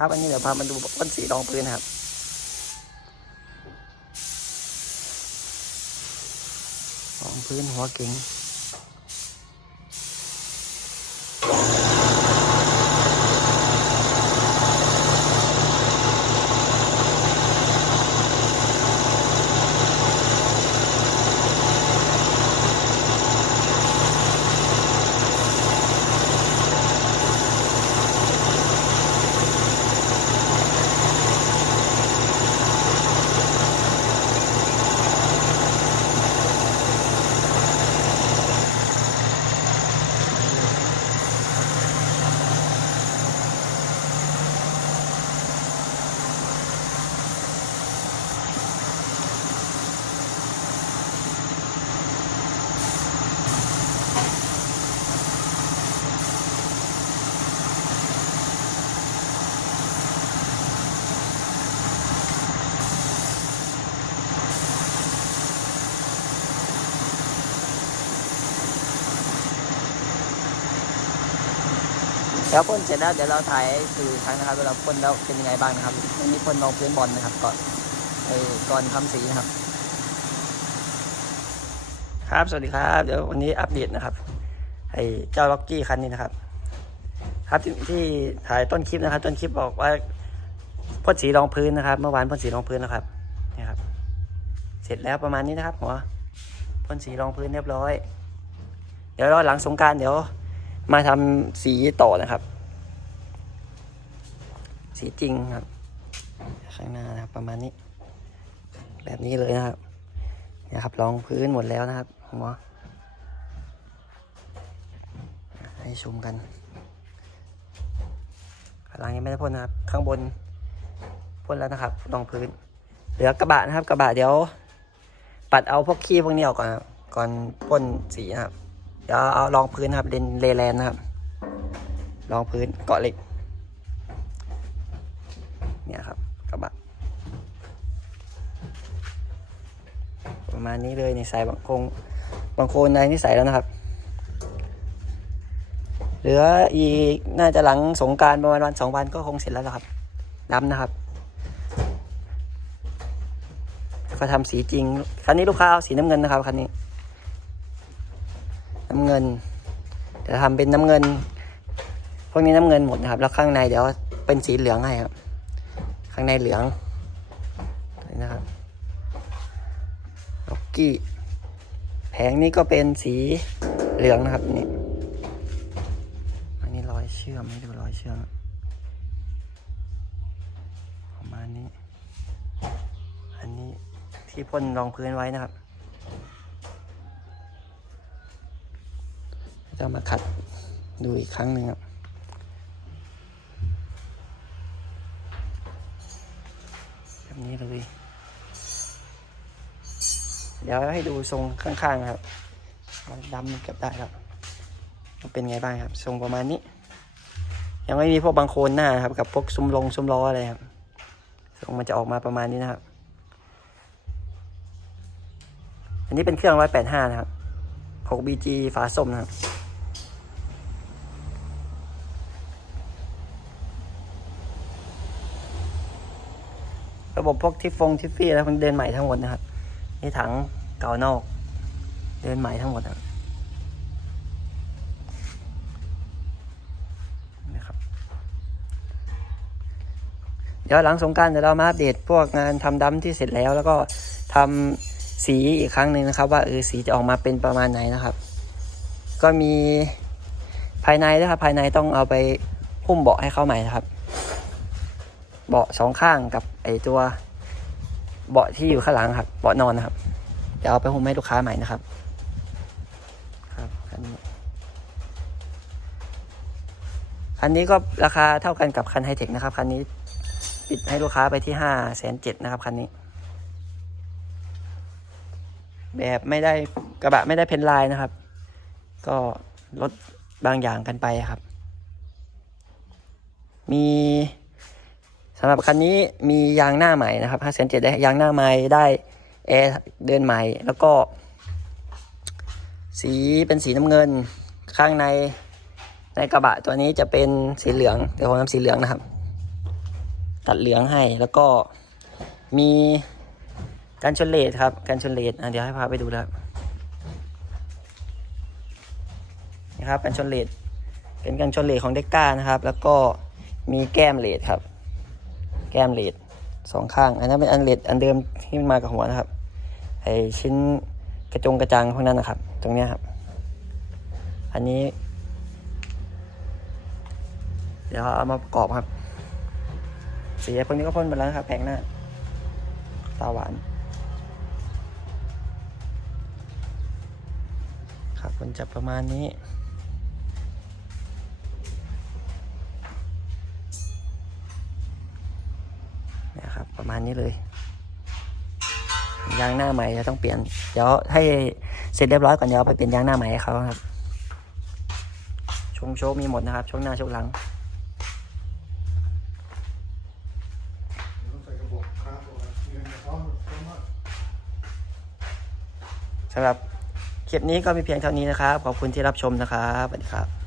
ครับอันนี้เดี๋ยวพามาดูพ่นสีรองพื้นะครับรองพื้นหัวเก่ง แล้วพ่นเสร็จแล้วเดี๋ยวเราถ่ายให้คือครั้งนะครับเวลาพ่นแล้วเป็นยังไงบ้างนะครับอันนี้พ่นรองพื้นบอลนะครับ ก่อนก่อนทำสีนะครับ ครับสวัสดีครับ เดี๋ยววันนี้อัปเดตนะครับไอ้เจ้าล็อกกี้คันนี้นะครับ ครับที่ที่ถ่ายต้นคลิปนะครับ ต้นคลิปบอกว่าพ่นสีรองพื้นนะครับ เมื่อวานพ่นสีรองพื้นนะครับนี่ครับ เสร็จแล้วประมาณนี้นะครับหัวพ่นสีรองพื้นเรียบร้อย เดี๋ยวรอหลังสงการเดี๋ยว มาทำสีต่อนะครับ สีจริงครับ ข้างหน้านะครับประมาณนี้ แบบนี้เลยนะครับนะครับรองพื้นหมดแล้วนะครับหัวให้ชมกันข้างล่างยังไม่ได้พ่นนะครับ ข้างบนพ่นแล้วนะครับรองพื้น เหลือกระบะนะครับ กระบะเดี๋ยว ปัดเอาพวกขี้พวกนี้ออกก่อนก่อนพ่นสีนะครับ เดี๋ยวเอารองพื้นนะครับเลนเลแลนนะครับรองพื้นเกาะเหล็ก เนี่ยครับกระบะ ประมาณนี้เลยในสายบางโคงบางโคนในนี่ใส่แล้วนะครับ เหลืออีกน่าจะหลังสงการประมาณวันสองวันก็คงเสร็จแล้วละครับดำนะครับก็ทำสีจริง คันนี้ลูกค้าเอาสีน้ำเงินนะครับคันนี้ น้ำเงินจะทำเป็นน้ำเงิน พวกนี้น้ำเงินหมดนะครับ แล้วข้างในเดี๋ยวเป็นสีเหลืองให้ครับ ข้างในเหลืองนี่นะครับล็อกกี้ แผงนี้ก็เป็นสีเหลืองนะครับนี่อันนี้รอยเชื่อมให้ดูรอยเชื่อมประมาณนี้ อันนี้ที่พ่นรองพื้นไว้นะครับ จะมาขัดดูอีกครั้งหนึ่งครับแบบนี้เลยเดี๋ยวให้ดูทรงข้างๆครับดำมันเก็บได้ครับมันเป็นไงบ้างครับ ทรงประมาณนี้ ยังไม่มีพวกบางโคนหน้าครับ กับพวกซุ้มลงซุ้มล้ออะไรครับทรงมันจะออกมาประมาณนี้นะครับ อันนี้เป็นเครื่อง 185 นะครับ 6BG ฝาส้มนะครับ ระบบพวกทิฟฟงทิฟฟี่แล้วมันเดินใหม่ทั้งหมดนะครับนี่ถังเก่านอก เดินใหม่ทั้งหมดนะครับ เดี๋ยวหลังสงการเดี๋ยวเรามาอัปเดตพวกงานทำดัมที่เสร็จแล้ว แล้วก็ทำสีอีกครั้งหนึ่งนะครับ ว่าเออสีจะออกมาเป็นประมาณไหนนะครับ ก็มีภายในนะครับภายในต้องเอาไปหุ้มเบาะให้เข้าใหม่นะครับ เบาะสองข้างกับไอตัวเบาะที่อยู่ข้างหลังครับ เบาะนอนนะครับเดี๋ยวเอาไปหุ้มให้ลูกค้าใหม่นะครับ ครับคันนี้คันนี้ก็ราคาเท่ากันกับคันไฮเทคนะครับ คันนี้ปิดให้ลูกค้าไปที่ห้าแสนเจ็ดนะครับคันนี้ แบบไม่ได้กระบะไม่ได้เพนไลน์นะครับ ก็ลดบางอย่างกันไปครับ มี สำหรับคันนี้มียางหน้าใหม่นะครับ5เซนเจ็ดได้ยางหน้าใหม่ได้แอร์เดินใหม่ แล้วก็ สีเป็นสีน้ำเงิน ข้างในในกระบะตัวนี้จะเป็นสีเหลืองเดี๋ยวผมทำสีเหลืองนะครับ ตัดเหลืองให้แล้วก็มีการชนเลดครับการชนเลดเดี๋ยวให้พาไปดูแล้วนะครับการชนเลดเป็นการชนเลดของเด็กก้านะครับ แล้วก็มีแก้มเลดครับ แก้มเลดสองข้าง อันนั้นเป็นอันเลดอันเดิมที่มันมากับหัวนะครับ ไอชิ้นกระจงกระจังพวกนั้นนะครับ ตรงนี้ครับ อันนี้ เดี๋ยวเอามาประกอบครับ สีพวกนี้ก็พ่นไปแล้วครับแพงหน้า ตาหวานครับมันจะประมาณนี้ ณนี้เลย ยางหน้าใหม่จะต้องเปลี่ยน เดี๋ยวให้เสร็จเรียบร้อยก่อนเดี๋ยวเอไปเปลี่ยนยางหน้าใหม่ให้เขาครับช่วงโชว์มีหมดนะครับช่วงหน้าช่วงหลังสำหรับคลิปนี้ก็มีเพียงเท่านี้นะครับ ขอบคุณที่รับชมนะครับสวัสดีครับ